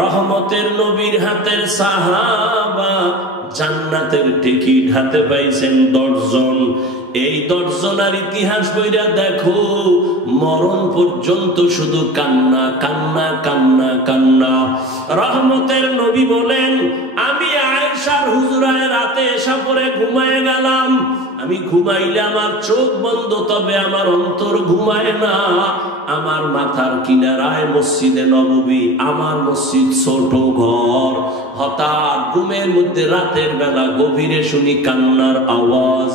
রহমতের নবীর হাতের সাহাবা জান্নাতের টিকিট হাতে পাইছেন 10 জন। এই 10 জনের ইতিহাস বইরা দেখো, মরণ পর্যন্ত শুধু কান্না কান্না কান্না কান্না। রহমতের নবী বলেন, আমি আয়েশার হুজরায় রাতে এসা পরে ঘুমায় গেলাম। আমি ঘুমাইলে আমার চোখ বন্ধ, তবে আমার অন্তর ঘুমায় না। আমার মাথার কিনারায় মসজিদে নববী, আমার মসজিদ ছোট ঘর। হঠাৎ ঘুমের মধ্যে রাতের বেলা গভীরে শুনি কান্নার আওয়াজ।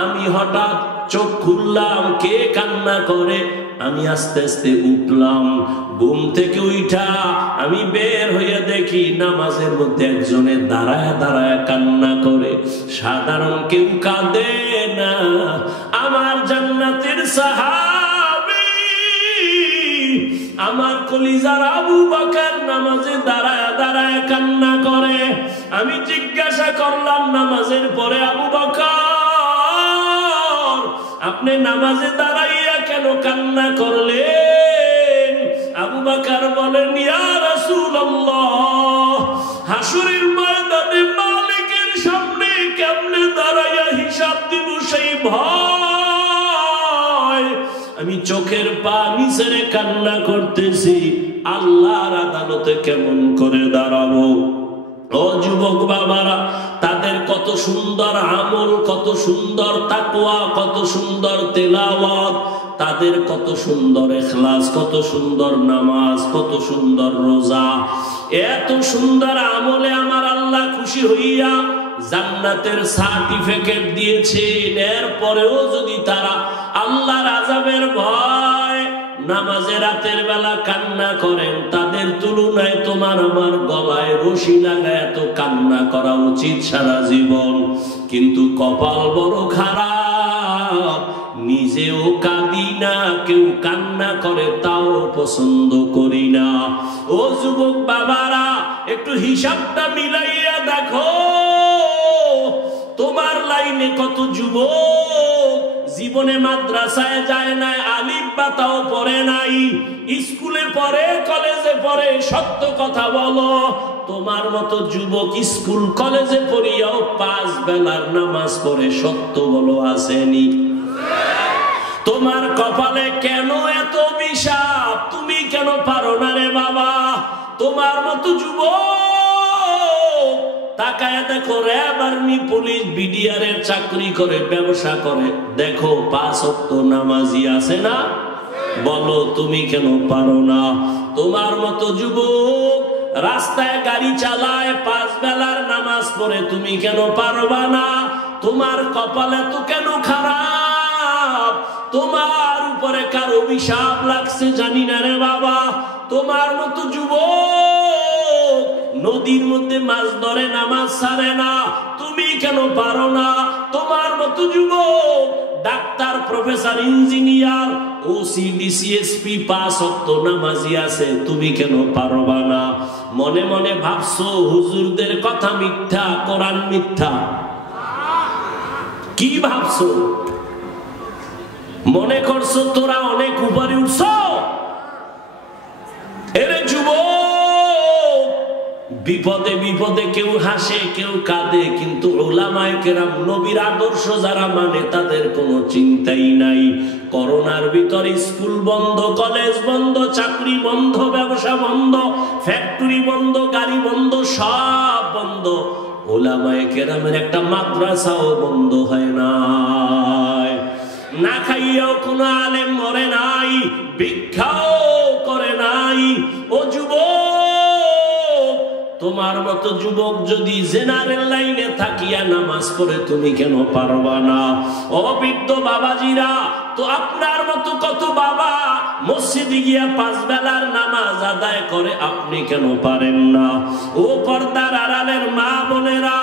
আমি হঠাৎ চোখ খুললাম, কে কান্না করে? আমি আস্তে আস্তে উঠলাম। ঘুম থেকে উঠা আমি বের হইয়া দেখি নামাজের মধ্যে একজনের দাঁড়ায় দাঁড়ায় কান্না করে। সাধারণ কেউ কাঁদে না, আমার জান্নাতের সাহাবী, আমার কলিজার আবু বকর নামাজে দাঁড়ায় দাঁড়ায় কান্না করে। আমি জিজ্ঞাসা করলাম, নামাজের পরে আবু বকর, আপনি নামাজে দাঁড়াইয়া কেন কান্না করলেন? আবু বকর বলেন, ইয়া রাসূলুল্লাহ, হাসরের ময়দানে মালিকের সামনে কেমনে দাঁড়াইয়া হিসাব দিব সেই ভয়। আমি চোখের পানি ছেড়ে কান্না করতেছি, আল্লাহর আদালতে কেমন করে দাঁড়াবো? ও যুবক বাবারা, তাদের কত সুন্দর আমল, কত সুন্দর তাকওয়া, কত সুন্দর তেলাওয়াত, তাদের কত সুন্দর ইখলাস, কত সুন্দর নামাজ, কত সুন্দর রোজা। এত সুন্দর আমলে আমার আল্লাহ খুশি হইয়া জান্নাতের সার্টিফিকেট দিয়েছেন। এরপরেও যদি তারা আল্লাহর আযাবের ভয় নামাজে রাতের বেলা কান্না করেন, তাদের তুলনায় তোমার আমার গলায় রশি লাগায় এত কান্না করা উচিত সারা জীবন। কিন্তু কপাল বড় খারাপ, নিজেও কাঁদি না, কেউ কান্না করে তাও পছন্দ করি না। ও যুবক বাবারা, একটু হিসাবটা মিলাইয়া দেখো, তোমার লাইনে কত যুবক জীবনে মাদ্রাসায় যায় নাই, আলিফ বা তাও পড়ে নাই, স্কুলে পড়ে, কলেজে পড়ে। সত্য কথা বলো, তোমার মতো যুবক স্কুল কলেজে পড়িয়াও 5 বেলার নামাজ পড়ে, সত্য বলো আসেনি? তোমার কপালে কেন এত অভিশাপ? তুমি কেন পারো না রে বাবা? তোমার মতো যুবক তাকায় দেখো, র্যাব, আর্মি, পুলিশ, বিডিআর এর চাকরি করে, ব্যবসা করে, দেখো 5 ওয়াক্ত নামাজি আছে না? বলো তুমি কেন পারো না? তোমার মতো যুবক রাস্তায় গাড়ি চালায়, 5 বেলার নামাজ পড়ে, তুমি কেন পারবা না? তোমার কপালে তো কেন খারাপ? তোমার উপরে কার অভিশাপ লাগছে জানি না রে বাবা। তোমার মতো যুবক নদীর মধ্যে মাছ ধরে, নামাজ ছাড়ে না, তুমি কেন পারো না? তোমার মতো যুবক doctor, professor, engineer, OC, DC, SP, 5 ওয়াক্ত নামাজি আছে, তুমি কেন পারবা না? মনে মনে ভাবছো হুজুরদের কথা মিথ্যা, কোরআন মিথ্যা। কি ভাবছো? মনে করছো তোরা অনেক উপরে উঠছো? এরে যুবক, বিপদে বিপদে কেউ হাসে, কেউ কাঁদে, কিন্তু উলামায়ে কেরাম, নবীর আদর্শ যারা মানে, তাদের কোনো চিন্তাই নাই। করোনার ভিতরে স্কুল বন্ধ, কলেজ বন্ধ, চাকরি বন্ধ, ব্যবসা বন্ধ, ফ্যাক্টরি বন্ধ, গাড়ি বন্ধ, সব বন্ধ। উলামায়ে কেরামের একটা মাদ্রাসাও বন্ধ হয় না। না খাইয়াও কোনো আলেম মরে নাই, ভিক্ষাও করে নাই। ও যুবক, তোমার মতো যুবক যদি জেনারেল লাইনে থাকিয়া নামাজ পড়ে, তুমি কেন পারবা না? ও বৃদ্ধ বাবাজিরা, তো আপনার মতো কত বাবা মসজিদে গিয়া 5 বেলার নামাজ আদায় করে, আপনি কেন পারেন না? ও পর্দার আড়ালের মা বোনেরা,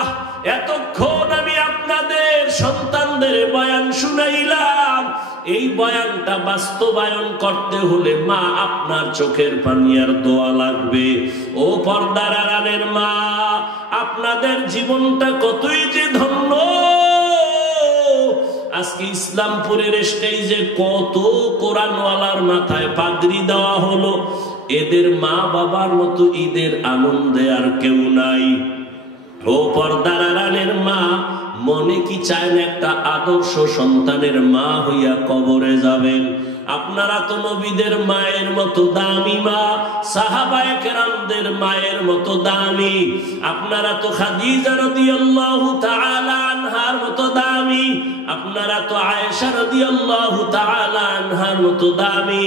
এতক্ষণ আমি আপনাদের সন্তানদের বয়ান শুনাইলাম। এই বয়ানটা বাস্তবায়ন করতে হলে মা, আপনার চোখের পানি আর দোয়া লাগবে। ও পর্দার আড়ালের মা, আপনাদের জীবনটা কতই যে ধন্য। আজকে ইসলামপুরের স্টেজে কত কোরআনওয়ালার মাথায় পাগড়ি দেওয়া হলো। এদের মা বাবার মতো ঈদের আনন্দে আর কেউ নাই। ও পর্দার আড়ালের মা, মনে কি চায় না একটা আদর্শ সন্তানের মা হইয়া কবরে যাবেন? আপনারা তো নবীদের মায়ের মতো দামি মা, সাহাবায়ে কেরামদের মায়ের মতো দামি। আপনারা তো খাদিজা রাদিয়াল্লাহু তাআলা আনহার মতো দামি। আপনারা তো আয়েশা রাদিয়াল্লাহু তাআলা আনহার মতো দামি,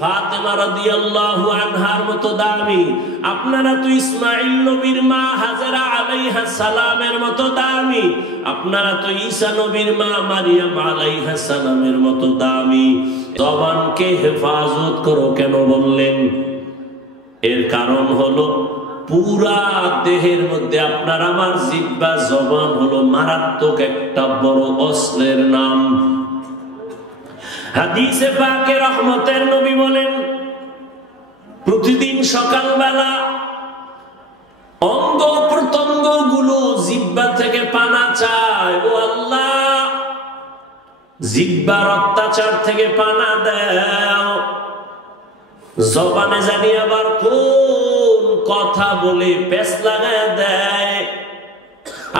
ফাতেমা রাদিয়াল্লাহু আনহার মতো দামি। আপনারা তো ইসমাঈল নবীর মা হাজেরা আলাইহাস সালামের মতো দামি। আপনারা তো ঈসা নবীর মা মারিয়াম আলাইহাস সালামের মতো দামি। জবানকে হেফাজত করো কেন বললেন? এর কারণ হলো পুরা দেহের মধ্যে আপনার আমার জিহ্বা জবান হলো মারাত্মক একটা বড় অস্ত্রের নাম। হাদিসে পাকে রহমতের নবী বলেন, প্রতিদিন সকালবেলা অঙ্গ প্রত্যঙ্গ গুলো জিহ্বা থেকে পানা চায়। ও আল্লাহ, জিহ্বার অত্যাচার থেকে পানা দাও। জবানে জানি আবার কোন কথা বলে পেছ লাগায় দেয়,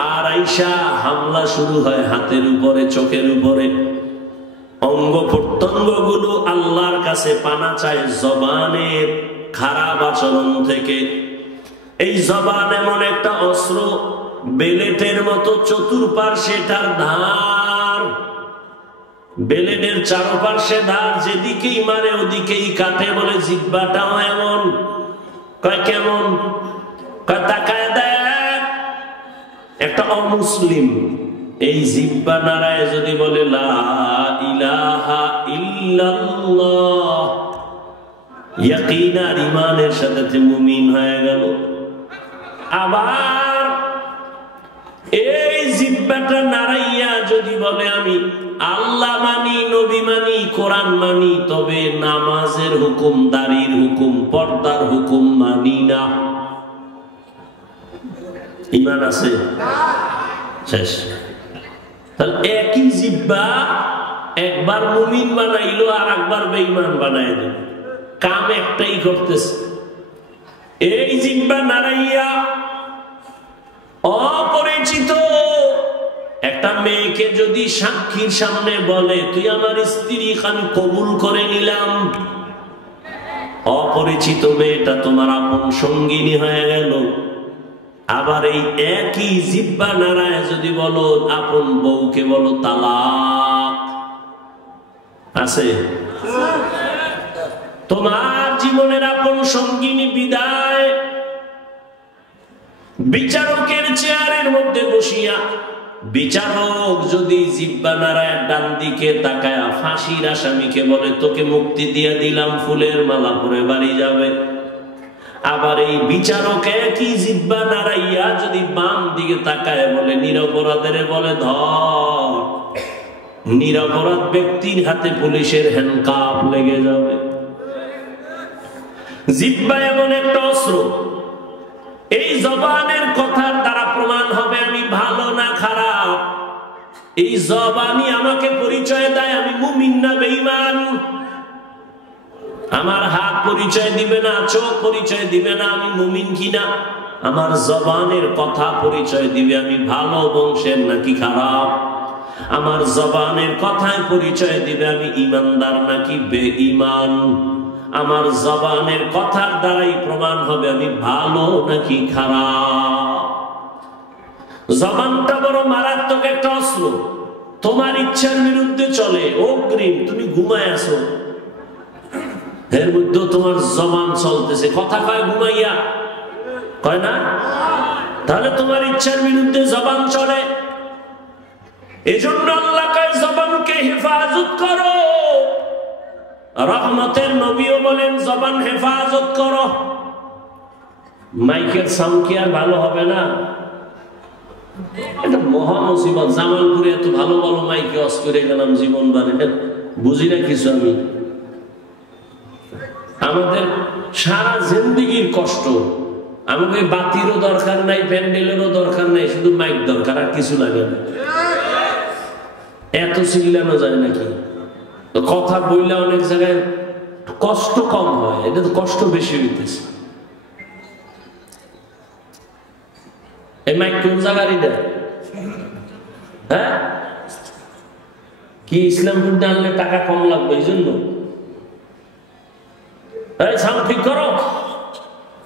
আর আইসা হামলা শুরু হয় হাতের উপরে, চোখের উপরে। অঙ্গ প্রত্যঙ্গ গুলো আল্লাহর কাছে পানা চায় জবানের খারাপ আচরণ থেকে। এই জবান এমন একটা অস্ত্র, বেলেটের মতো চতুর্পার্শ্বে তার ধার, বেলেটের চারপার্শ্বে ধার, যেদিকেই মারে ওদিকেই কাটে। বলে জিহ্বাটাও এমন। কয় কেমন? কয় তাকায় দেখ, একটা অমুসলিম এই জিহ্বা নাড়ায় যদি বলে লা ইলাহা ইল্লাল্লাহ, ইয়াকিনার ঈমানের সাথে মুমিন হয়ে গেল। আবার এই জিহ্বাটা নাড়াইয়া যদি বলে আমি আল্লাহ মানি, নবী মানি, কোরআন মানি, তবে নামাজের হুকুম, দাড়ির হুকুম, পর্দার হুকুম মানি না, ঈমান আছে? শেষ। তাহলে একই জিহ্বা একবার মুমিন বানাইলো আর একবার বেঈমান বানাই দিল, কাম একটাই করতেছে। এই জিহ্বা নাড়াইয়া অপরিচিত একটা মেয়েকে যদি সাক্ষীর সামনে বলে তুই আমার স্ত্রী, আমি কবুল করে নিলাম, অপরিচিত মেয়েটা তোমার আপন সঙ্গিনী হয়ে গেল। আবার এই একই জিহ্বা নাড়ায় যদি বলো আপন বউকে বলো তালাক, আছে? তোমার জীবনের আপন সঙ্গিনী বিদায়। বিচারকের চেয়ারের মধ্যে বসিয়া বিচারক যদি জিহ্বা নাড়ায় ডান দিকে তাকায় ফাঁসির আসামিকে বলে তোকে মুক্তি দিয়ে দিলাম, ফুলের মালা পরে বাড়ি যাবে। আবার এই বিচারক একই জিহ্বা নাড়াইয়া যদি বাম দিকে তাকায় বলে নিরপরাধের বলে ধর, নিরপরাধ ব্যক্তির হাতে পুলিশের হ্যান্ডকাপ লেগে যাবে। জিহ্বা এমন একটা অস্ত্র, এই জবানের কথার দ্বারা প্রমাণ হবে আমি ভালো না খারাপ। এই জবানই আমাকে পরিচয় দেয় আমি মুমিন না বেঈমান। আমার হাত পরিচয় দিবে না, চোখ পরিচয় দিবে না আমি মুমিন কিনা। আমার জবানের কথা পরিচয় দিবে আমি ভালো বংশের নাকি খারাপ। আমার জবানের কথায় পরিচয় দিবে আমি ইমানদার নাকি বেঈমান। আমার জবানের কথার দ্বারাই প্রমাণ হবে আমি ভালো নাকি খারাপ। জবানটা বড় মারাত্মক একটা অস্ত্র, তোমার ইচ্ছার বিরুদ্ধে চলে। অগ্রিম তুমি ঘুমায় আছো, এর মধ্যে তোমার জবান চলতেছে, কথা কয় ঘুমাইয়া, কয় না? তাহলে তোমার ইচ্ছার বিরুদ্ধে জবান চলে। এজন্য আল্লাহ কয় জবানকে হেফাজত করো। রহমতের নবীও বলেন জবান হেফাজত করো। মাইকের সাউন্ড কি আর ভালো হবে না? এটা মহা মুসিবত। জামালপুরে এত ভালো ভালো মাইকে অস করে গেলাম জীবনবার, এটা বুঝি না কিছু আমি। আমাদের সারা জিন্দেগির কষ্ট। আমাকে বাতিরও দরকার নাই, প্যান্ডেলেরও দরকার নাই, শুধু মাইক দরকার, আর কিছু লাগে না। এত চিল্লানো যায় নাকি? কথা বললে অনেক জায়গায় কষ্ট কম হয়, এটা তো কষ্ট বেশি হইতেছে। এই মাইক কোন জায়গার এটা? হ্যাঁ, কি ইসলামপুর আনলে টাকা কম লাগবে এই জন্য? সাউন্ড ঠিক করো।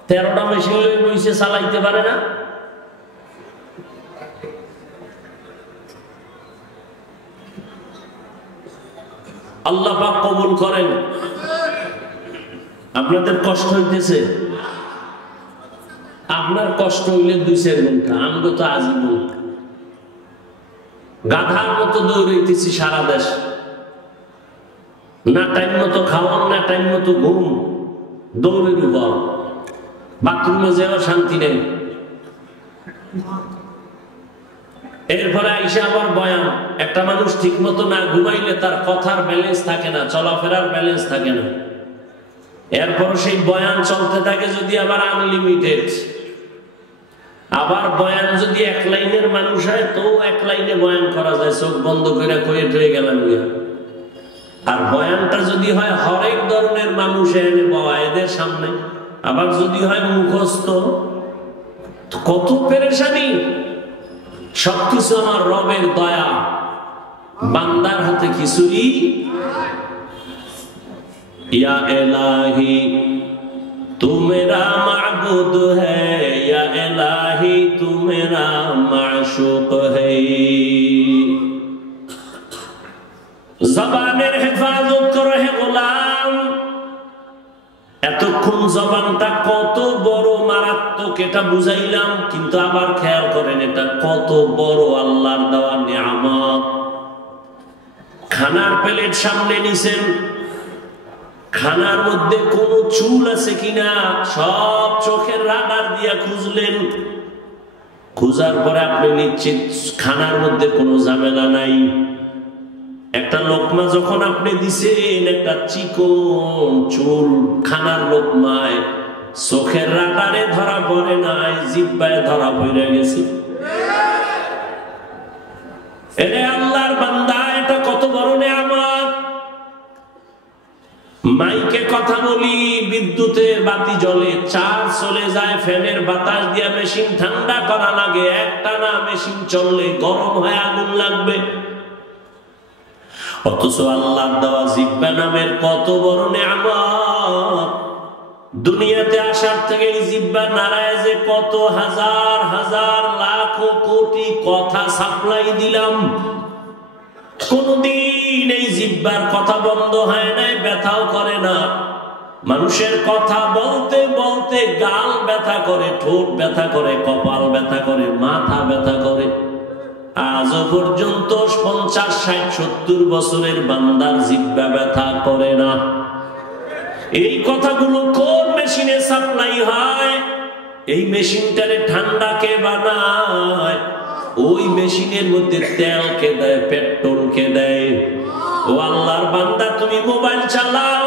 13টা মেশিন বইসে চালাইতে পারে না। আল্লাহ পাক কবুল করেন। আপনাদের কষ্ট হইতেছে, আপনার কষ্ট হইলে 2-4 ঘন্টা, আমি তো আজীবন গাধার মতো দৌড়াইতেছি সারা দেশ। না টাইম মতো খাওয়ান, না টাইম মতো ঘুম, দৌড়ে ডুবাও, বাথরুমে যাওয়া শান্তি নেই। এরপরে আইসা আবার বয়ান। একটা মানুষ ঠিক মতো না ঘুমাইলে তার কথার ব্যালেন্স থাকে না, চলাফেরার ব্যালেন্স থাকে না। এরপর সেই বয়ান চলতে থাকে যদি আবার আনলিমিটেড। আবার বয়ান যদি 1 লাইনের মানুষ হয় তো 1 লাইনে বয়ান করা যায়, চোখ বন্ধ করে কয়ে টয়ে গেলাম। আর বয়ানটা যদি হয় হরেক ধরনের মানুষ এনে বাবা এদের সামনে, আবার যদি হয় মুখস্থ, কত পেরেশানি। সবকিছু আমার রবের দয়া, বান্দার হাতে কিছুই। ইয়া ইলাহি তু মেরা মাবুদ হ্যায়, ইয়া ইলাহি তু মেরা মাশুক হ্যায়। জবানের হেফাজত করো হে গোলাম। এতক্ষণ জবানটা কত বড় মারাত্মক এটা বুঝাইলাম, কিন্তু আবার খেয়াল করেন এটা কত বড় আল্লাহর দেওয়া নিয়ামত। খানার প্লেট সামনে নিছেন, খানার মধ্যে কোনো চুল আছে কিনা সব চোখের রাডার দিয়া খুঁজলেন। খুঁজার পরে আপনি নিশ্চিত খানার মধ্যে কোনো ঝামেলা নাই। একটা লোকমা যখন আপনি দিছেন, একটা চিকন চুল খানার লোকমায় চোখের রাডারে ধরা পড়ে নাই, জিহ্বায় ধরা পড়ে গেছে। এরে আল্লাহর বান্দা, এটা কত বড় নিয়ামত। মাইকে কথা বলি, বিদ্যুতের বাতি জ্বলে, চার্জ চলে যায়, ফ্যানের বাতাস দিয়া মেশিন ঠান্ডা করা লাগে, একটানা মেশিন চললে গরম হয়ে আগুন লাগবে। অথচ আল্লাহর দেওয়া জিহ্বা নামের কত বড় নিয়ামত। দুনিয়াতে আসার থেকে এই জিহ্বা নাড়ায় যে কত হাজার হাজার লাখ কোটি কথা সাপ্লাই দিলাম, কোনদিন এই জিহ্বার কথা বন্ধ হয় নাই, ব্যথাও করে না। মানুষের কথা বলতে বলতে গাল ব্যথা করে, ঠোঁট ব্যথা করে, কপাল ব্যথা করে, মাথা ব্যথা করে। আজও পর্যন্ত 50, 60, 70 বছরের বান্দার জিহ্বা ব্যথা করে না। এই কথাগুলো কোন মেশিনে সাপ্লাই হয়? এই মেশিনটারে ঠান্ডা কে বানায়? ওই মেশিনের মধ্যে তেল কে দেয়, পেট্রোল কে দেয়? ও আল্লাহর বান্দা, তুমি মোবাইল চালাও,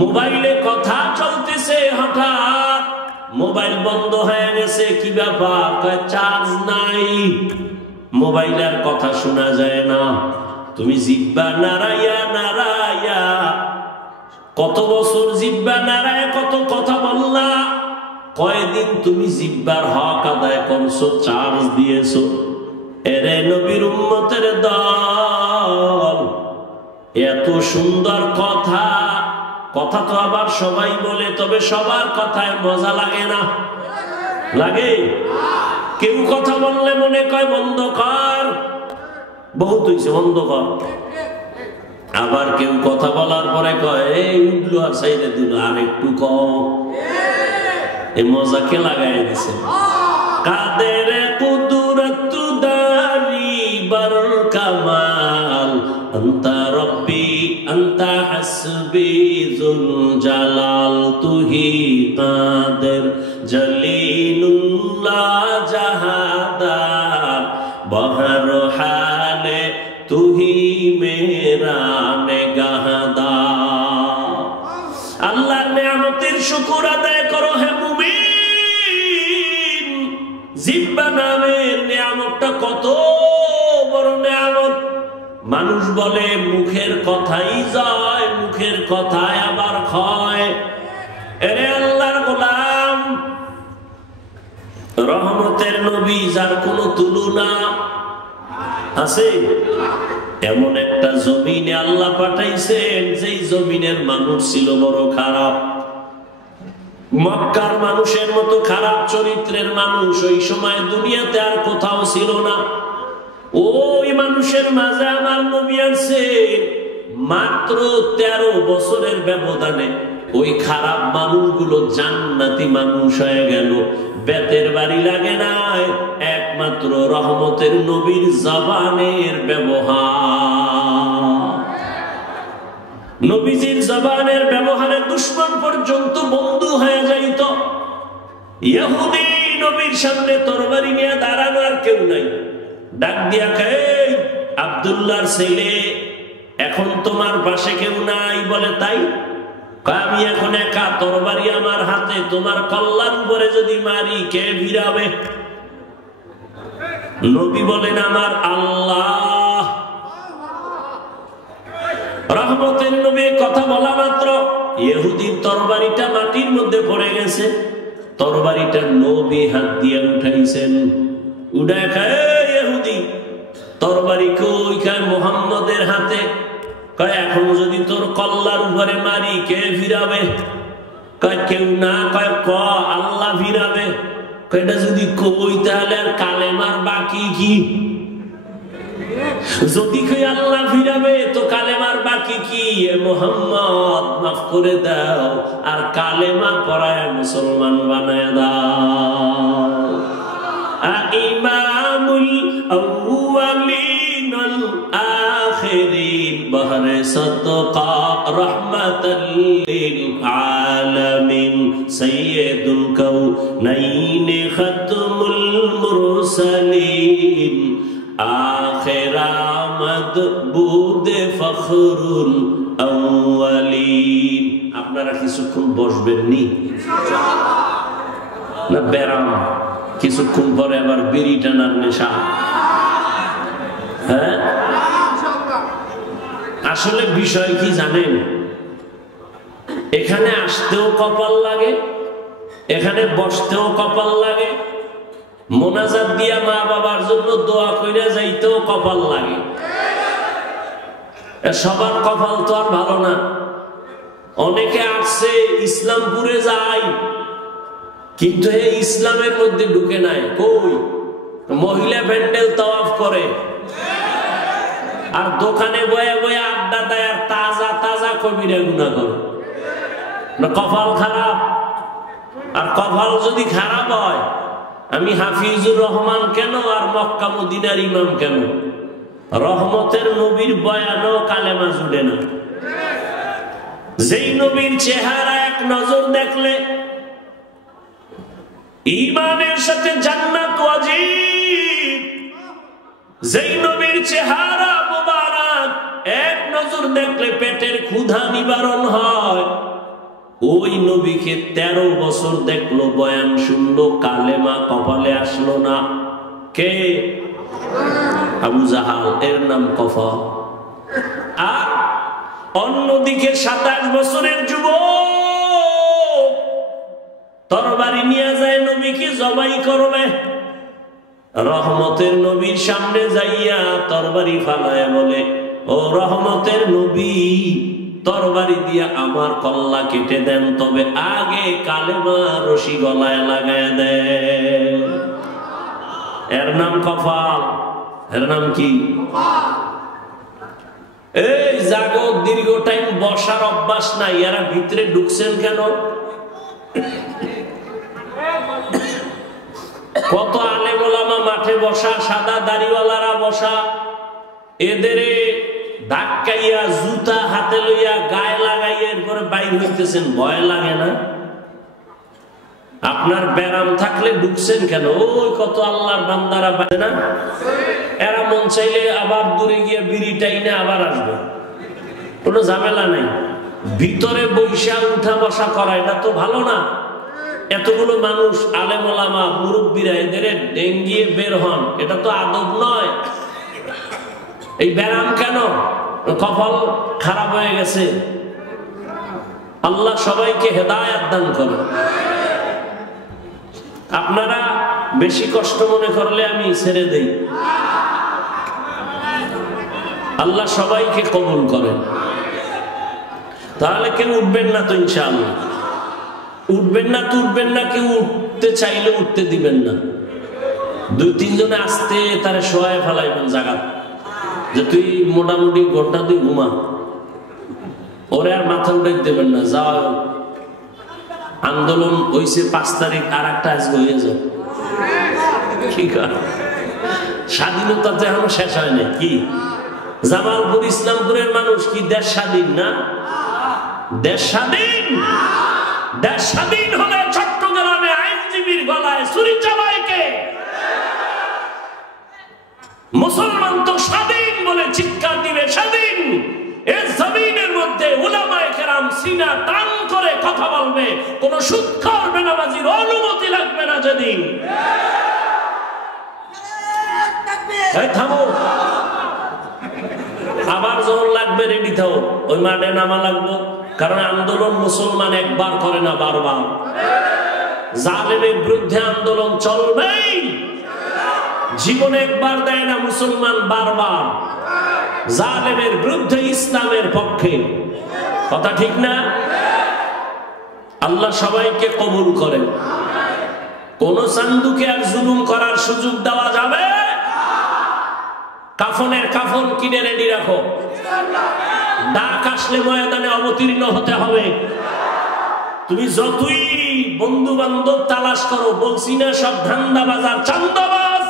মোবাইলে কথা চলতেছে, হঠাৎ মোবাইল বন্ধ হয়ে গেছে, কি ব্যাপার? চার্জ নাই, মোবাইলের কথা শোনা যায় না। তুমি জিহ্বা নাড়াইয়া নাড়াইয়া কত বছর জিহ্বা নাড়ায় কত কথা বললা, কয়দিন তুমি জিহ্বার হক আদায় করছো, চার্জ দিয়েছো। এরে নবীর উম্মতের দল, এত সুন্দর কথা, কথা তো আবার সবাই বলে, তবে সবার কথায় মজা লাগে না। লাগে? কেউ কথা বললে মনে কয় বন্ধ কর, বহুত হইছে বন্ধ কর। আবার কেউ কথা বলার পরে কয় এই উঠলো আর সাইডে দিল, আর একটু কম। এই মজাকে লাগাই দিছে। কাদের কুদরত দারি বার কামাল, আনতা রব্বি আনতা হাসবি যুল জালাল, তুহি কাদের জলিলুল্লাহ জাহাদার, বহর হালে তুহি মেরা নেগাহদার। আল্লাহর নিয়ামতের শুকর আদায় করো হে মুমিন। জিহ্বা নামের নিয়ামতটা কত বড় নিয়ামত। মানুষ বলে মুখের কথাই যায়, মুখের কথায় আবার ক্ষয়। এরে আল্লাহর গোলাম, রহমতের নবী যার কোনো তুলনা আছে, এমন একটা জমিনে আল্লাহ পাঠাইছেন যেই জমিনের মানুষ ছিল বড় খারাপ। মক্কার মানুষের মতো খারাপ চরিত্রের মানুষ ওই সময় দুনিয়াতে আর কোথাও ছিল না। ওই মানুষের মাঝে আমার নবী আছে, মাত্র 13 বছরের ব্যবধানে ওই খারাপ মানুষগুলো জান্নাতি মানুষ হয়ে গেল। বেতের বাড়ি লাগে নাই, একমাত্র রহমতের নবীর জবানের ব্যবহার। নবীজির জবানের ব্যবহারে দুশমন পর্যন্ত বন্ধু হয়ে যাইত। ইহুদি নবীর সামনে তরবারি নিয়ে দাঁড়ানো আর কেউ নাই, ডাক দিয়া কয়, আব্দুল্লাহর ছেলে, এখন তোমার পাশে কেউ নাই? বলে তাই? আমি এখন একা, তরবারি আমার হাতে, তোমার কল্যাণ করে যদি মারি কে ভিড়াবে? নবী বলেন, আমার আল্লাহ। রহমতের নবী কথা বলা মাত্র ইহুদির তরবারিটা মাটির মধ্যে পড়ে গেছে। তরবারিটা নবী হাত দিয়ে উঠাইছেন। উঠায় খায়, ইহুদি তরবারি কই? খায় মুহাম্মদের হাতে। কয় এখন যদি তোর কল্লার উপরে মারি কে ফিরাবে? কয় কেউ না। কয় ক আল্লাহ ফিরাবে। কয়টা যদি কই তাহলে আর কালেমার বাকি কি? যদি কই আল্লাহ ফিরাবে তো কালেমার বাকি কি? মুহাম্মদ মাফ করে দাও, আর কালেমা পড়ায় মুসলমান বানায় দাও। ইমামুল আউয়ালিন ওয়াল আখিরিন বহরে সাদকা রাহমাতাল লিল আলামিন সাইয়্যিদুল কাউনাইন খাতমুল মুরসালিন আখির আমদ বুদে ফখরুল আউয়ালিন। আপনারা কিছুক্ষণ বসবেন নি? না বেরাম কিছুক্ষণ পরে আবার বিড়ি টানার নেশা? হ্যাঁ, আসলে বিষয় কি জানেন, এখানে আসতেও কপাল লাগে, এখানে বসতেও কপাল লাগে, মোনাজাত দিয়া মা বাবার জন্য দোয়া কইরা যাইতেও কপাল লাগে। সবার কপাল তো আর ভালো না। অনেকে আসছে ইসলামপুরে যায়, কিন্তু এই ইসলামের মধ্যে ঢুকে নাই। কই মহিলা প্যান্ডেল তাওয়াফ করে, আর দোকানে বয়ে বয়ে আড্ডা দেয়, আর তাজা তাজা কবিরা গুনাহ করে। কপাল খারাপ। আর কপাল যদি খারাপ হয়, আমি হাফিজুর রহমান কেন আর মক্কা মদিনার ইমাম কেন? রহমতের নবীর বয়ানও কালেমা জুড়ে না। যেই নবীর চেহারা এক নজর দেখলে ঈমানের সাথে জান্নাত ওয়াজিব, যেই নবীর চেহারা মুবারক এক নজর দেখলে পেটের ক্ষুধা নিবারণ হয়, ওই নবীকে 13 বছর দেখলো, বয়ান শুনলো, কালেমা কপালে আসলো না। কে? আবু জাহাল, এর নাম কফা। আর অন্যদিকে 27 বছরের যুবক তরবারি নিয়ে যায় নবীকে জবাই করবে। রহমতের নবীর সামনে যাইয়া তরবারি ফালায় বলে, ও রহমতের নবী, তরবারি দিয়া আমার কল্লা কেটে দেন, তবে আগে কালেমা রশি গলায় লাগায় দেন। এর নাম কফাল। এর নাম কি? এই জাগো, দীর্ঘ টাইম বসার অভ্যাস নাই, এরা ভিতরে ঢুকছেন কেন? কত আলেম ওলামা মাঠে বসা, সাদা দাড়িওয়ালারা বসা, এদেরে ধাক্কাইয়া জুতা হাতে লইয়া গায়ে লাগাইয়া এরপরে বাইর হইতেছেন, ভয় লাগে না? আপনার ব্যারাম থাকলে ঢুকছেন কেন? ওই কত আল্লাহর বান্দারা পায় না, এরা মন চাইলে আবার দূরে গিয়ে বিড়ি টাইনে আবার আসবে, কোনো ঝামেলা নাই। ভিতরে বৈশা উঠা বসা করা এটা তো ভালো না। এতগুলো মানুষ, আলেম ওলামা, মুরব্বীরা, এদের ডেঙ্গিয়ে বের হন, এটা তো আদব নয়। এই ব্যারাম কেন? কপাল খারাপ হয়ে গেছে। আল্লাহ সবাইকে হেদায়েত দান করে। আপনারা বেশি কষ্ট মনে করলে আমি ছেড়ে দেই। আল্লাহ সবাইকে কবুল করেন। তাহলে কেউ উঠবেন না তো ইনশাআল্লাহ? উঠবেন না তো উঠবেন না, কেউ উঠতে চাইলে উঠতে দিবেন না। 2-3 জনে আসতে তারে শোয়ায় ফেলাইবেন জায়গা, যে তুই মোটামুটি ঘন্টা তুই ঘুমা, ওরে আর মাথা উঠে দেবেন না। যাও, আন্দোলন হয়েছে 5 তারিখ, আর একটা আজকে হয়ে যাও। কি স্বাধীনতা তো এখনো শেষ হয় না। কি জামালপুর ইসলামপুরের মানুষ কি দেশ স্বাধীন না? দেশ স্বাধীন। দেশ স্বাধীন হলে চট্টগ্রামে আইনজীবীর গলায় ছুরি চালায় কে? মুসলমান তো স্বাধীন বলে চিৎকার দিবে স্বাধীন। এই জমিনের মধ্যে উলামায়ে কেরাম সিনা টান করে কথা বলবে, কোন সুদখোর বেনামাজির অনুমতি লাগবে না যেদিন। এই থামো, আবার যখন লাগবে রেডি থাও, ওই মাঠে নামা লাগবো। কারণ আন্দোলন মুসলমান একবার করে না, বারবার। জালেমের বিরুদ্ধে আন্দোলন চলবেই। জীবনে একবার দেয় না মুসলমান, বারবার। জালেমের বিরুদ্ধে, ইসলামের পক্ষে। কথা ঠিক না? আল্লাহ সবাইকে কবুল করেন। কোন সান্দুকে আর জুলুম করার সুযোগ দেওয়া যাবে? কাফনের কাফন কিনে রেডি রাখো। ডাক আসলে ময়দানে অবতীর্ণ হতে হবে। তুমি যতই বন্ধু বান্ধব তালাশ করো, বলছি না সব ধান্দাবাজ আর চান্দাবাজ।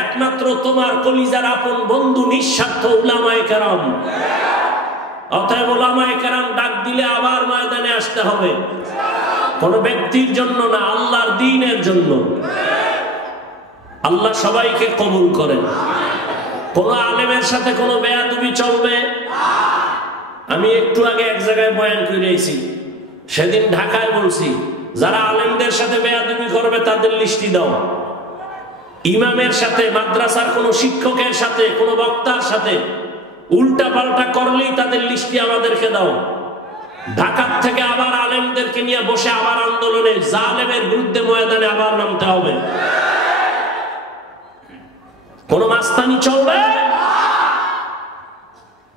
একমাত্র তোমার কলিজার আপন বন্ধু নিঃস্বার্থ উলামায়ে কেরাম। অতএব উলামায়ে কেরাম ডাক দিলে আবার ময়দানে আসতে হবে। কোন ব্যক্তির জন্য না, আল্লাহর দ্বীনের জন্য। আল্লাহ সবাইকে কবুল করেন। কোন আলেমের সাথে কোন বেয়াদবি চলবে? আমি একটু আগে এক জায়গায় বয়ান করেছি, সেদিন ঢাকায় বলছি, যারা আলেমদের সাথে বেয়াদবি করবে তাদের লিস্টি দাও। ইমামের সাথে, মাদ্রাসার কোন শিক্ষকের সাথে, কোন বক্তার সাথে উল্টা পাল্টা করলেই তাদের লিস্টি আমাদেরকে দাও। ঢাকার থেকে আবার আলেমদেরকে নিয়ে বসে আবার আন্দোলনে, জালেমের বিরুদ্ধে ময়দানে আবার নামতে হবে। কোন মাস্তানি চলবে?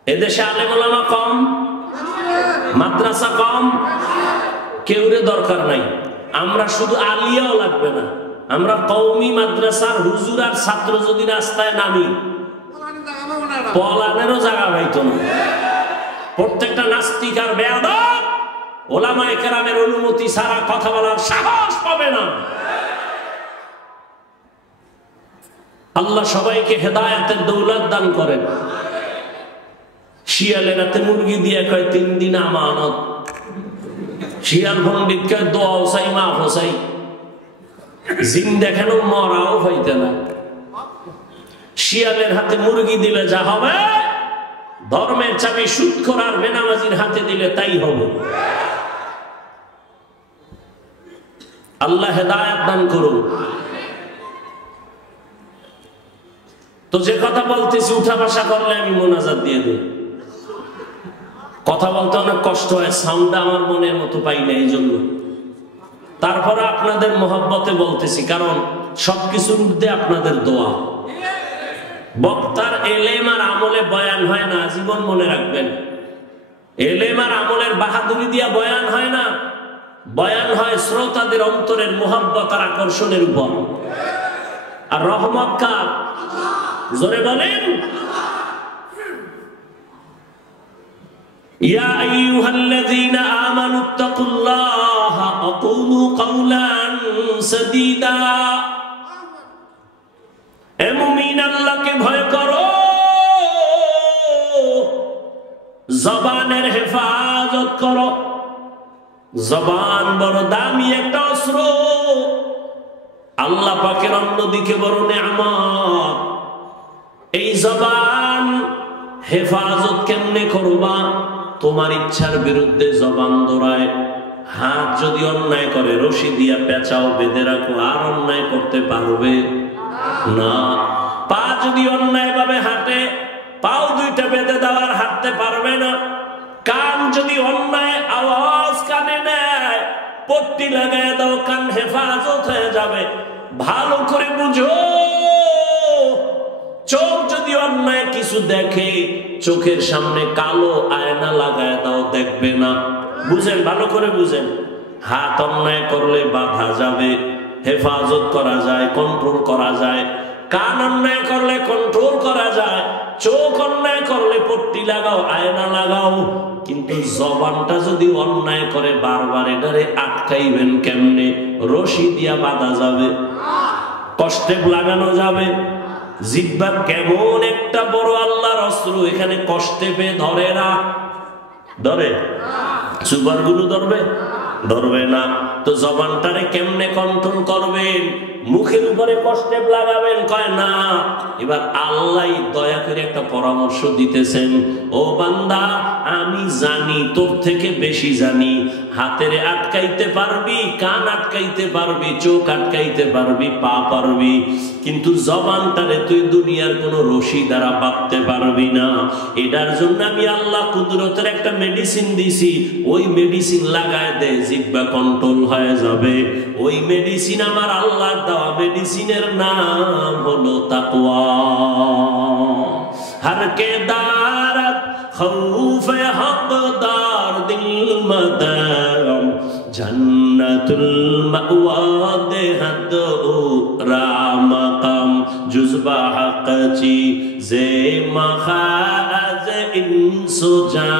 এদেশে আলেম ওলামা কম, মাদ্রাসা কম, কেউরে দরকার নাই। আমরা শুধু আলিয়াও লাগবে না, আমরা কওমি মাদ্রাসার হুজুর আর ছাত্র যদি রাস্তায় নামি, পলানেরও জায়গা পাইতো না। প্রত্যেকটা নাস্তিক আর বেয়াদব ওলামায়ে কেরামের অনুমতি ছাড়া কথা বলার সাহস পাবে না। আল্লাহ সবাইকে হেদায়েতের দৌলত দান করেন। শিয়ালের রাতে মুরগি দিয়ে কয় 3 দিন আমানত। শিয়াল পণ্ডিত কয় দোয়া হোসাই মা হোসাই। জিন দেখানো মরাও হইতে না। শিয়ালের হাতে মুরগি দিলে যা হবে, ধর্মের চাবি সুদখোর আর বেনামাজির হাতে দিলে তাই হবে। আল্লাহ হেদায়েত দান করুন। তো যে কথা বলতেছি, উঠা বসা করলে আমি মোনাজাত দিয়ে দিই। কথা বলতে অনেক কষ্ট হয়, সাউন্ডটা আমার মনের মতো পাই না, এই জন্য। তারপরে আপনাদের মহব্বতে বলতেছি, কারণ সবকিছুর ঊর্ধ্বে আপনাদের দোয়া। বক্তার এলেম আর আমলে বয়ান হয় না, জীবন মনে রাখবেন। এলেম আর আমলের বাহাদুরি দিয়া বয়ান হয় না, বয়ান হয় শ্রোতাদের অন্তরের মহব্বত আর আকর্ষণের উপর। আর রহমত কার? জোরে বলেন। ইয়া আইয়ুহাল্লাযীনা আমানুত্তাকুল্লাহা ওয়া কুলু কাওলান সাদীদা। হে মুমিন, আল্লাহকে ভয় করো, জবানের হেফাজত করো। জবান বড় দামি একটা অস্ত্র, আল্লাহ পাকের অন্যদিকে বড় নেয়ামত। এই জবান হেফাজত কেমনে করবা? তোমার ইচ্ছার বিরুদ্ধে জবান ধরায়। হাত যদি অন্যায় করে রশি দিয়া পেঁচাও, বেঁধে রাখো, আর অন্যায় করতে পারবে না। পা যদি অন্যায় ভাবে হাঁটে, পাও দুইটা বেঁধে দেওয়ার হাঁটতে পারবে না। কান যদি অন্যায় আওয়াজ কানে নেয়, পট্টি লাগায় দাও, কান হেফাজত হয়ে যাবে। ভালো করে বুঝো, চোখ যদি অন্যায় কিছু দেখে, চোখের সামনে কালো আয়না লাগায় দাও, দেখবে না। বুঝেন, ভালো করে বুঝেন। হাত অন্যায় করলে বাধা যাবে, হেফাজত করা যায়, কন্ট্রোল করা যায়। কান অন্যায় করলে কন্ট্রোল করা যায়। চোখ অন্যায় করলে পট্টি লাগাও, আয়না লাগাও। কিন্তু জবানটা যদি অন্যায় করে বারবার, এটারে আটকাইবেন কেমনে? রশি দিয়া বাঁধা যাবে, কষ্টে লাগানো যাবে। জিহ্বা কেমন একটা বড় আল্লাহর অস্ত্র, এখানে কষ্টে পেয়ে ধরে না, ধরে? সুপার গুলো ধরবে? ধরবে না। তো জবানটারে কেমনে কন্ট্রোল করবেন? মুখের উপরে কষ্টে লাগাবেন? কয় না। এবার আল্লাহ দয়া করে একটা পরামর্শ দিতেছেন, ও বান্দা, আমি জানি, তোর থেকে বেশি জানি। হাতেরে আটকাইতে পারবি, কান আটকাইতে পারবি, চোখ আটকাইতে পারবি, পা পারবি, কিন্তু জবানটারে তুই দুনিয়ার কোনো রশি দ্বারা বাঁধতে পারবি না। এটার জন্য আমি আল্লাহ কুদরতের একটা মেডিসিন দিছি, ওই মেডিসিন লাগায় দে, জিহ্বা কন্ট্রোল হয়ে যাবে। ওই মেডিসিন আমার আল্লাহর দেওয়া, মেডিসিনের নাম হলো তাকওয়া। हर के दारत खौफ हकदार दिल मदम जन्नतुल मअवा देहत रामकम जुज़बा हक़ची ज़े मखाज़ इंसुजा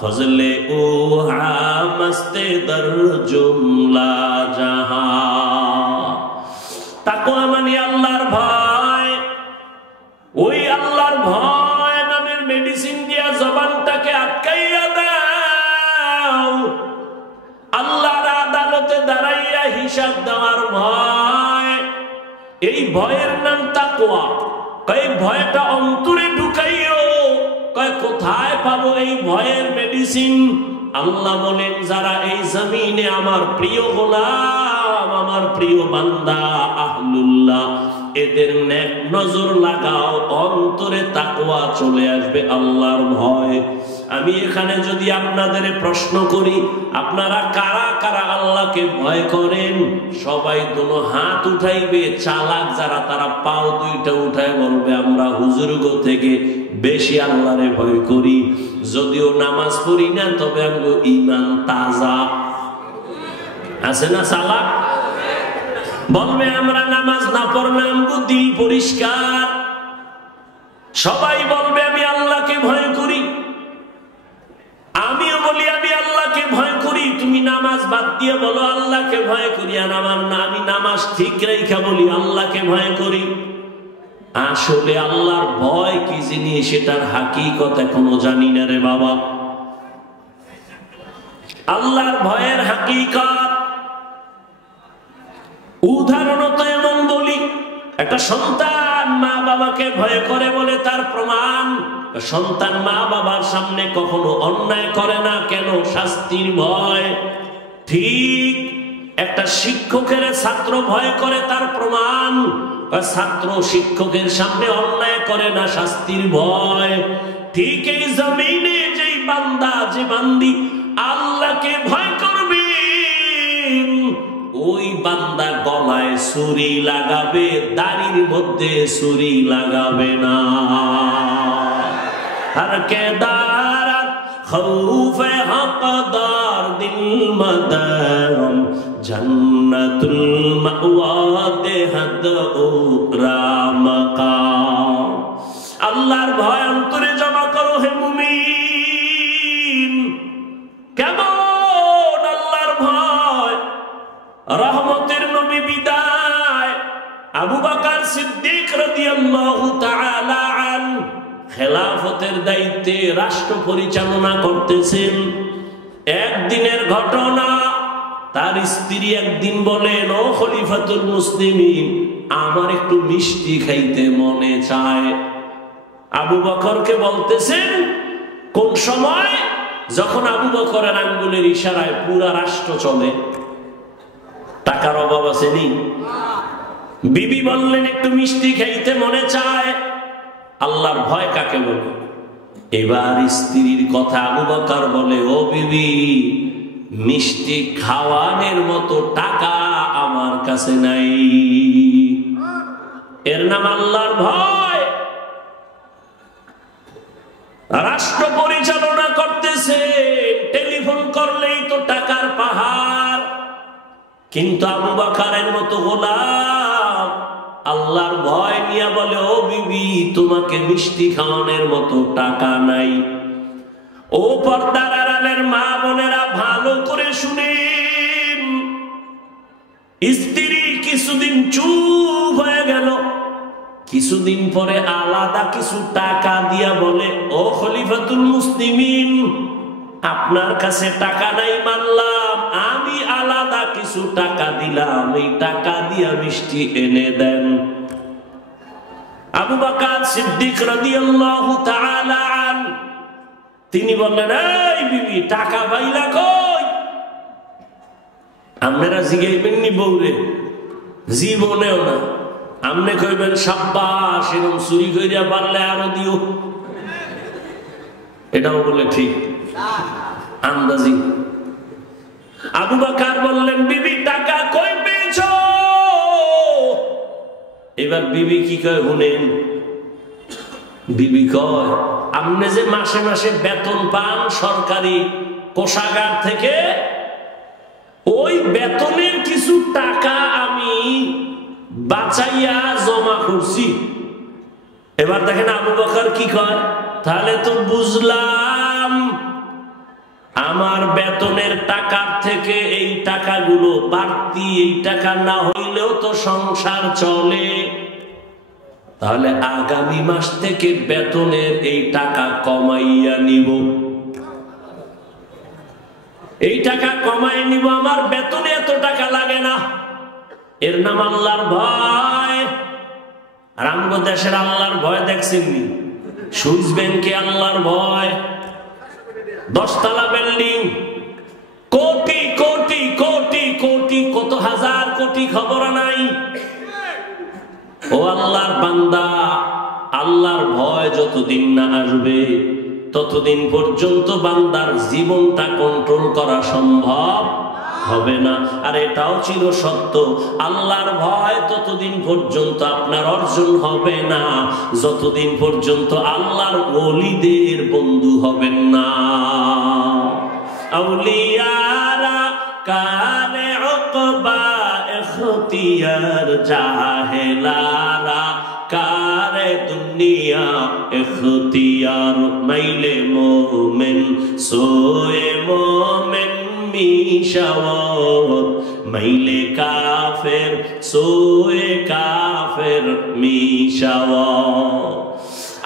फज़ले उहा मस्ते दर जुमला जहां। ताक़वा माने अल्लाहर भय। ওই আল্লাহর ভয় নামের মেডিসিন দিয়া জবানটাকে আটকাইয়া দাও। আল্লাহর আদালতে দাঁড়াইয়া হিসাব দেওয়ার ভয়, এই ভয়ের নাম তাকওয়া। এই ভয়টা অন্তরে ঢুকাইও। কয় কোথায় পাবো এই ভয়ের মেডিসিন? আল্লাহ বলেন, যারা এই জমিনে আমার প্রিয় গোলাম, আমার প্রিয় বান্দা, আহলুল্লাহ, এদের নেক নজর লাগাও, অন্তরে তাকওয়া চলে আসবে, আল্লাহর ভয়। আমি এখানে যদি আপনাদের প্রশ্ন করি, আপনারা কারা কারা আল্লাহকে ভয় করেন? সবাই দুনো হাত উঠাইবে। চালাক যারা, তারা পাও দুইটা উঠায় বলবে, আমরা হুজুরগো থেকে বেশি আল্লাহরে ভয় করি। যদিও নামাজ পড়ি না, তবে আমগো ঈমান তাজা আছে না? চালাক বলবে, আমরা নামাজ না পড়লে আমগো দিল পরিষ্কার। সবাই বলবে, আমি আল্লাহকে ভয় করি। আমিও বলি, আমি আল্লাহকে ভয় করি। তুমি নামাজ বাদ দিয়ে বলো আল্লাহকে ভয় করি, আর আমার না, আমি নামাজ ঠিক রেখা বলি আল্লাহকে ভয় করি। আসলে আল্লাহর ভয় কি জিনিস, সেটার হাকিকত এখনো জানি না রে বাবা। আল্লাহর ভয়ের হাকিকত উদাহরণত এমন বলি, একটা সন্তান মা বাবাকে ভয় করে বলে তার প্রমাণ, সন্তান মা বাবার সামনে কখনো অন্যায় করে না। কেন? শাস্তির ভয়। ঠিক একটা শিক্ষকের ছাত্র ভয় করে, তার প্রমাণ, ছাত্র শিক্ষকের সামনে অন্যায় করে না, শাস্তির ভয়। ঠিক এই জমিনে যেই বান্দা, যে বান্দি আল্লাহকে ভয় করবে, ওই বান্দা গলায় ছুরি লাগাবে, দাড়ির মধ্যে ছুরি লাগাবে না। हर के दारत खौफ हक़दार दिल मदम जन्नतुल मअवा देहत रामकाम। আল্লাহর ভয় অন্তরে জমা করো হে মুমিন। কেমন আল্লাহর ভয়? রহমতের নবী বিদায়, আবু বকর সিদ্দিক রাদিয়াল্লাহু তাআলা আনহু খেলাফতের দায়িত্বে রাষ্ট্র পরিচালনা করতেছেন। একদিনের ঘটনা, তার স্ত্রী একদিন বলেন, ও খলিফাতুল মুসলিমিন, আমার একটু মিষ্টি খাইতে মনে চায়। আবু বকরকে বলতেছেন, কোন সময়? যখন আবু বকরের আঙ্গুলের ইশারায় পুরা রাষ্ট্র চলে। টাকার অভাব আছে নি? বিবি বললেন একটু মিষ্টি খাইতে মনে চায়। আল্লাহর ভয় কাকে বলে? এবার স্ত্রীর কথা আবু বকর বলে, ও বিবি, মিষ্টি খাওয়ানোর মতো টাকা আমার কাছে নাই। এর নাম আল্লাহর ভয়। রাষ্ট্র পরিচালনা করতেছে, টেলিফোন করলেই তো টাকার পাহাড়, কিন্তু আবু বকরের মতো গোলাম আল্লাহর ভয় নিয়ে বলে, ও বিবি, তোমাকে মিষ্টি খাওয়ানোর মতো টাকা নাই। ও পর্দার আড়ালের মা বোনেরা, ভালো করে শুনেন। স্ত্রী কিছুদিন চুপ হয়ে গেল, কিছুদিন পরে আলাদা কিছু টাকা দিয়া বলে, ও খলিফাতুল মুসলিমিন, আপনার কাছে টাকা নাই মানলাম, আমি আলাদা কিছু টাকা দিলাম, এই টাকা দিয়া মিষ্টি এনে দেন। আবু বকর সিদ্দিক রাদিয়াল্লাহু তাআলা আনহু তিনি বললেন, এই বিবি, টাকা পাইলা কই? আপনারা জিগাইবেন নি বউরে? জীবনেও না। আমনে কইবেন, সাব্বাস, এরকম চুরি কইরা পারলে আরো দিও। এটাও বলে ঠিক আন্দাজি। আবু বকর বললেন, বিবি, টাকা কই পেয়েছো? এবার বিবি কি কয় শুনেন। বিবি কয়, আপনি যে মাসে মাসে বেতন পান সরকারি কোষাগার থেকে, ওই বেতনের কিছু টাকা আমি বাঁচাইয়া জমা করছি। এবার দেখেন আবু বকর কি কয়, তাহলে তো বুঝলাম আমার বেতনের টাকার থেকে এই টাকাগুলো বাড়তি, এই টাকা না হইলেও তো সংসার চলে, তাহলে আগামী মাস থেকে বেতনের এই টাকা কমাইয়া নিব, এই টাকা কমাই নিব, আমার বেতনে এত টাকা লাগে না। এর নাম আল্লাহর ভয়। রামগো দেশের আল্লাহর ভয় দেখছেননি? সুইস ব্যাংকে আল্লাহর ভয়, 10 তলা বিল্ডিং, কোটি কোটি কোটি কোটি, কত হাজার কোটি খবর নাই। ও আল্লাহর বান্দা, আল্লাহর ভয় যতদিন না আসবে ততদিন পর্যন্ত বান্দার জীবনটা কন্ট্রোল করা সম্ভব হবে না। আর এটাও ছিল সত্য, আল্লাহর ভয় ততদিন পর্যন্ত আপনার অর্জন হবে না যতদিন পর্যন্ত আল্লাহর ওলিদের বন্ধু হবেন না। আউলিয়ারা কালে উকবা ইখতিয়ার, জাহেলারা কারে দুনিয়া ইখতিয়ার, মাইলে মোমেন সোয়ে মোমেন মিশাওয়াত, মাইলে কাফের সোয়ে কাফের মিশাওয়াত।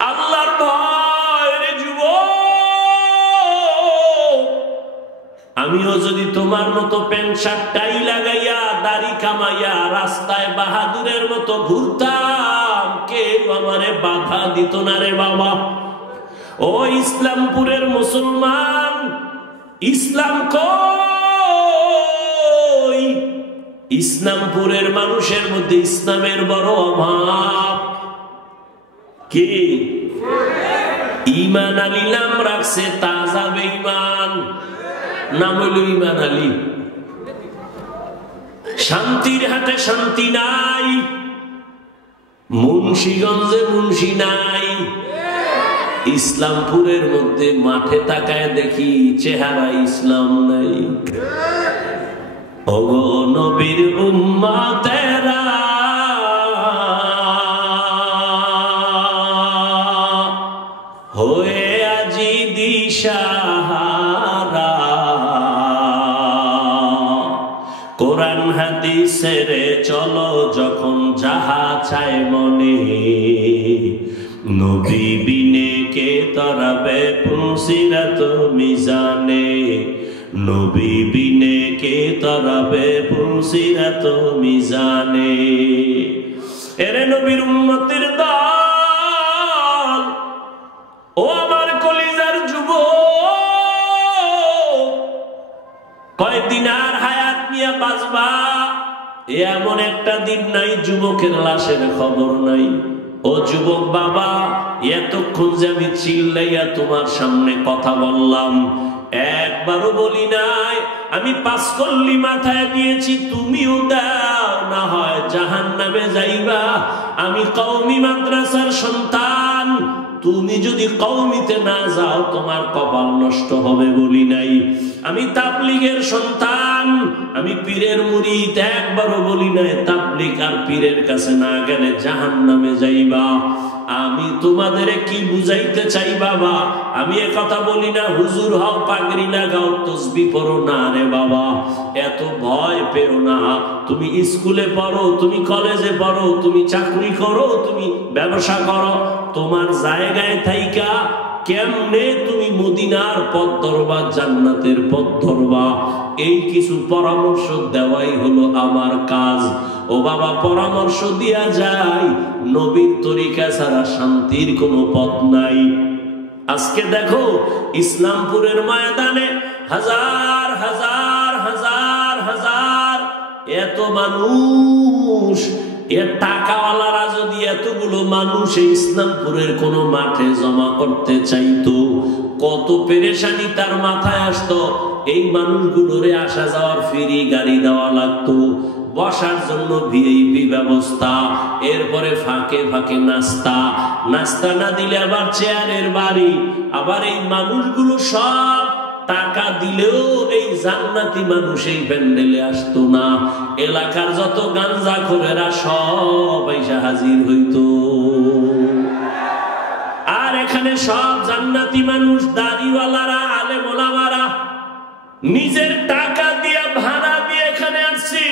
আল্লাহর ভয় রে যুবক, আমিও যদি তোমার মতো প্যান্ট শার্ট টাই লাগাইয়া দাড়ি কামাইয়া রাস্তায় বাহাদুরের মতো ঘুরতাম, কেউ আমারে বাধা দিত না রে বাবা। ও ইসলামপুরের মুসলমান, ইসলাম কই? ইসলামপুরের মানুষের মধ্যে ইসলামের বড় অভাব। কি ঈমান আলী নাম রাখছে, তাজা বেঈমান, নাম হইল ঈমান আলী। শান্তির হাটে শান্তি নাই, মুন্সিগঞ্জে মুন্সি নাই, ইসলামপুরের মধ্যে মাঠে তাকায় দেখি চেহারা ইসলাম নাই। ওগো নবীর উম্মতেরা, হয়ে আজি দিশাহারা, কোরআন হাদিসের চলো যখন যাহা চায় মনে, নবী বিনে কে তরাবে পুলসিরাত মিজানে, নবী বিনে কে তরাবে পুলসিরাত মিজানে। এরে নবীর উম্মতের দল, ও আমার কলিজার যুবক, কয়দিন আর হায়াত নিয়ে বাঁচবা? এমন একটা দিন নাই যুবকের লাশের খবর নাই। ও যুবক বাবা, এতক্ষণ যে আমি চিল্লাইয়া তোমার সামনে কথা বললাম, একবারও বলি নাই আমি 5 কল্লি মাথায় দিয়েছি তুমিও দাও, না হয় জাহান্নামে যাইবা। আমি কওমি মাদ্রাসার সন্তান, তুমি যদি কওমিতে না যাও তোমার কপাল নষ্ট হবে বলি নাই। আমি তাবলীগের সন্তান, আমি পীরের মুরিদ, একবারও বলি নাই তাবলীগ আর পীরের কাছে না গেলে জাহান্নামে যাইবা। আমি তোমাদের কি বুঝাইতে চাই বাবা, আমি এ কথা বলি না হুজুর হও, পাগড়ি লাগাও, তসবিহ পড়ো না রে বাবা, এত ভয় পেও না। তুমি স্কুলে পড়ো, তুমি কলেজে পড়ো, তুমি চাকরি করো, তুমি ব্যবসা করো, তোমার জায়গায় থাইকা কেমনে তুমি মদিনার পথ ধরবা, জান্নাতের পথ ধরবা, এই কিছু পরামর্শ দেওয়াই হলো আমার কাজ। ও বাবা, পরামর্শ দিয়া যায়, নবীর তরিকা ছাড়া শান্তির কোনো পথ নাই। আজকে দেখো ইসলামপুরের ময়দানে হাজার হাজার হাজার হাজার এত মানুষ, এর টাকাওয়ালারা যদি এতগুলো মানুষ ইসলামপুরের কোন মাঠে জমা করতে চাইতো, কত পেরেশানি তার মাথায় আসতো। এই মানুষগুলোরে আসা যাওয়ার ফ্রি গাড়ি দেওয়া লাগতো, বসার জন্য ভিআইপি ব্যবস্থা, এরপরে ফাঁকে ফাঁকে নাস্তা, নাস্তা না দিলে আবার চেয়ারের বাড়ি। আবার এই মানুষগুলো সব টাকা দিলেও এই জান্নাতি মানুষ এই প্যান্ডেলে আসতো না। এলাকার যত গাঞ্জাখোরেরা সব এসে হাজির হইতো, আর এখানে সব জান্নাতি মানুষ, দাড়িওয়ালারা, আলেম ওলামারা নিজের টাকা দিয়ে ভাড়া দিয়ে এখানে আসছি।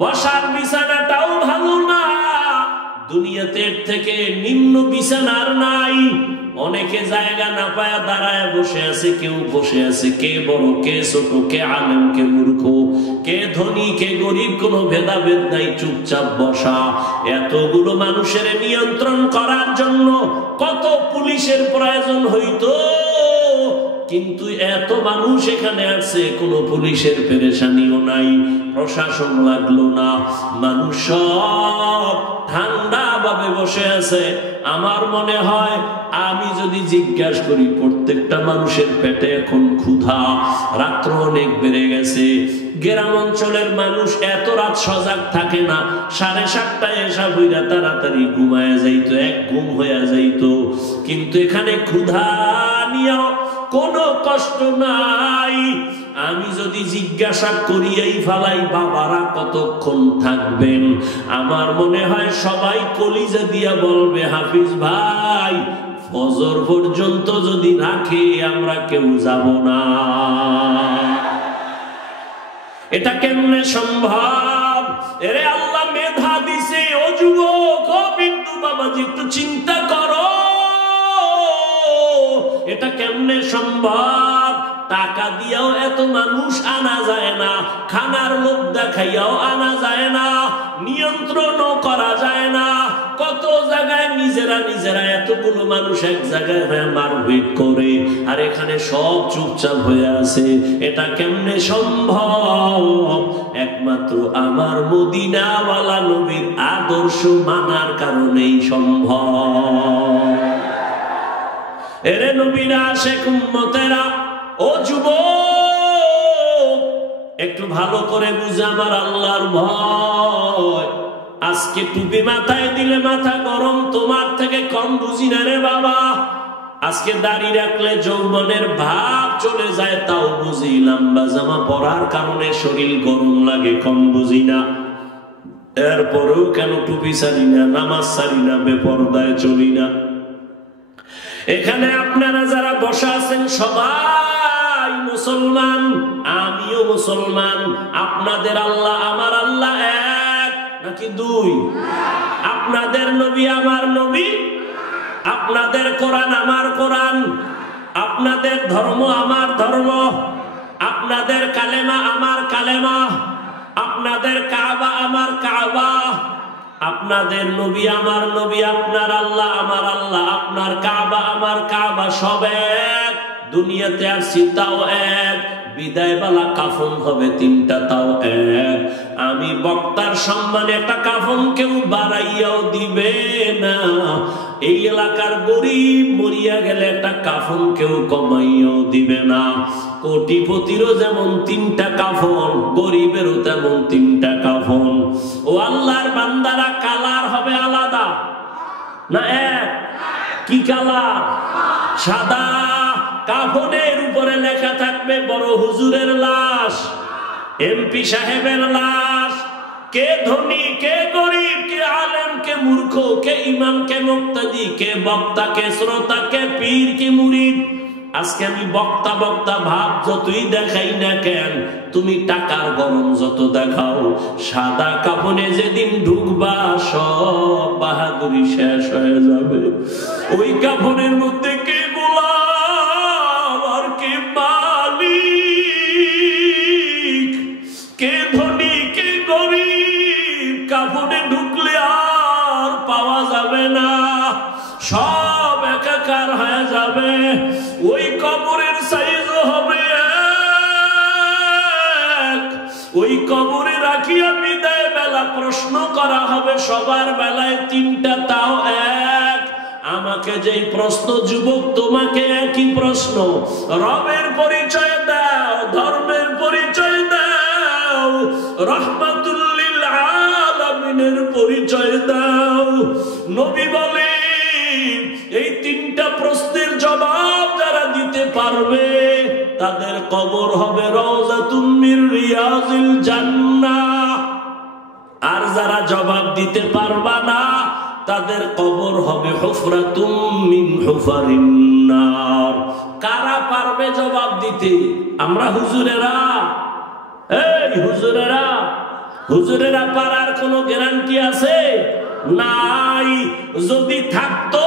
বসার বিছানাটাও ভালো না, দুনিয়াতে থেকে নিম্ন বিছানার নাই। অনেকে জায়গা না পায়া দাঁড়ায় বসে আছে, কেউ বসে আছে, কে বড় কে ছোট, কে আলেম কে মূর্খ, কে ধনী কে গরিব, কোনো ভেদাভেদ নাই, চুপচাপ বসা। এতগুলো মানুষের নিয়ন্ত্রণ করার জন্য কত পুলিশের প্রয়োজন হইতো, কিন্তু এত মানুষ এখানে আছে, কোনো পুলিশের পেরেশানিও নাই, প্রশাসন লাগলো না, মানুষ সব ঠান্ডা ভাবে বসে আছে। আমার মনে হয় আমি যদি জিজ্ঞাসা করি, প্রত্যেকটা মানুষের পেটে এখন ক্ষুধা, রাত্র অনেক বেড়ে গেছে। গ্রাম অঞ্চলের মানুষ এত রাত সজাগ থাকে না, 7:30টায় এসা বইরা তাড়াতাড়ি ঘুমায় যাইতো, এক ঘুম হইয়া যাইতো। কিন্তু এখানে ক্ষুধা নিয়েও কোনো কষ্ট নাই। আমি যদি জিজ্ঞাসা করি এই ফালাই বাবারা কতক্ষণ থাকবেন, আমার মনে হয় সবাই কলিজা দিয়া বলবে, হাফিজ ভাই ফজর পর্যন্ত যদি রাখে আমরা কেউ যাব না। এটা কেমনে সম্ভব? এরে আল্লাহ মেধা দিছে। ও যুবক, ও বিন্দু বাবাজি, একটু চিন্তা করো, এটা কেমনে সম্ভব? টাকা দিয়েও এত মানুষ আনা যায় না, খানার লোভ দেখাইয়াও আনা যায় না, নিয়ন্ত্রণও করা যায় না। কত জায়গায় নিজেরা নিজেরা এতগুলো মানুষ এক জায়গায় হয়ে মারপিট করে, আর এখানে সব চুপচাপ হয়ে আছে। এটা কেমনে সম্ভব? একমাত্র আমার মদিনাওয়ালা নবীর আদর্শ মানার কারণেই সম্ভব। এরে নবীরা, শেখ উম্মতেরা, ও যুবক, একটু ভালো করে বুঝে আমার আল্লাহর ভয়। আজকে টুপি মাথায় দিলে মাথা গরম, তোমার থেকে কম বুঝি না রে বাবা। আজকে দাড়ি রাখলে যৌবনের ভাব চলে যায়, তাও বুঝি। লম্বা জামা পরার কারণে শরীর গরম লাগে, কম বুঝি না। এরপরেও কেন টুপি ছাড়ি না, নামাজ ছাড়ি না, বেপরদায় চলি না। এখানে আপনারা যারা বসা আছেন সবাই মুসলমান, আমিও মুসলমান। আপনাদের আল্লাহ আমার আল্লাহ এক নাকি দুই? আপনাদের নবী আমার নবী, আপনাদের কোরআন আমার কোরআন, আপনাদের ধর্ম আমার ধর্ম, আপনাদের কালেমা আমার কালেমা, আপনাদের কাবা আমার কাবা, আপনাদের নবী আমার নবী, আপনার আল্লাহ আমার আল্লাহ, আপনার কাবা আমার কাবা, সব এক। দুনিয়াতে আসছি তাও এক, বিদায়বেলা কাফন হবে তিনটা, তাও এক। আমি বক্তার সম্মানে একটা কাফন কেউ বাড়াইয়াও দিবে না। এই এলাকার গরিব মরিয়া গেলে একটা কাফন কেউ কমাইয়াও দিবে না। কোটিপতিরও যেমন তিনটা কাফন, গরিবেরও তেমন তিনটা কাফন। ও আল্লাহর বান্দারা, কালার হবে আলাদা না এক? কি কালার? সাদা। কাফনের উপরে লেখা থাকবে বড় হুজুরের লাশ, এমপি সাহেবের লাশ। কে ধনী, কে গরিব, কে আলেম, কে মূর্খ, কে ইমাম, কে মুক্তাদি, কে বক্তা, কে শ্রোতা, কে পীর, কে মুরিদ। আজকে আমি বক্তা বক্তা ভাব যতই দেখাই না কেন, তুমি টাকার গরম যত দেখাও, সাদা কাফনে যেদিন ঢুকবা সব বাহাদুরি শেষ হয়ে যাবে। ওই কাফনের মধ্যে কে গোলাম আর কে মালিক, কে ধনী, কে গরিব, কাফনে ঢুকলে আর পাওয়া যাবে না, সব একাকার হয়ে যাবে। ওই কবরের সাইজ হবে এক। ওই কবরে রাখিয়া বিদায় বেলা প্রশ্ন করা হবে সবার বেলায় তিনটা, তাও এক। আমাকে যেই প্রশ্ন যুবক, তোমাকে একই প্রশ্ন। রবের পরিচয় দাও, ধর্মের পরিচয় দাও, রহমাতুল লিল আলামিনের পরিচয় দাও। নবী বলেন এই তিনটা প্রশ্নের জবাব যারা দিতে পারবে তাদের কবর হবে রওজাতুম মির রিয়াজিল জান্নাহ। আর যারা জবাব দিতে পারবা না তাদের কবর হবে হুফরাতুম মিন হুফারিন নার। কারা পারবে জবাব দিতে? আমরা হুজুরেরা। এই হুজুরেরা, হুজুরেরা পারার কোনো গ্যারান্টি আছে? নাই। যদি থাকতো